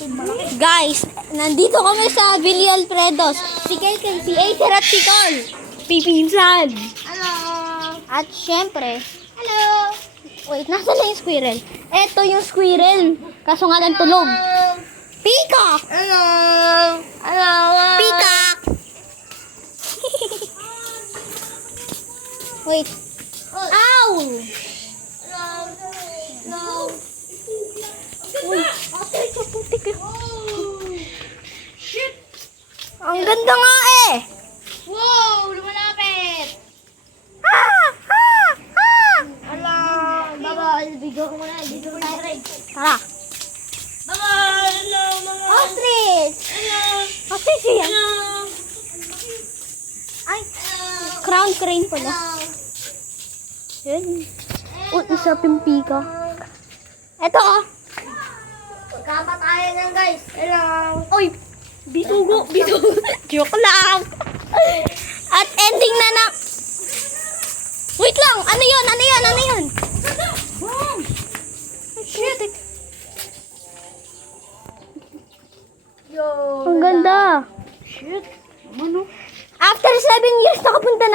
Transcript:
Guys, nandito kami sa Villa Alfredos. Si Kay, si Acer at si Col. Pipinsan. Hello. At syempre, Hello. wait, nasa na yung squirrel? Eto yung squirrel. Kaso nga nagtulog. Peacock! Hello. Hello. Peacock! Wait. Ow! Hello. Uy, ate, kaputik lang. Shit. Ang ganda nga eh! Wow, lumalapit. Hello. Bye-bye. Video ko muna. Video ko tayo rin. Tara. Bye-bye. Hello, mga. Ostrich! Hello. Ostrich yan. Hello. Ay, Hello. crown crane pala. Hello. Yun. Uy, isa pimpika. Eto oh. Magkapatayan yan, guys. Hello. Oy, bitugo, bitugo. Joke lang. At ending na na. Wait lang, ano yun, ano yun, ano yun? Boom. Shit. Yo. Ang ganda. Shit. Ano? After 7 years, nakapunta na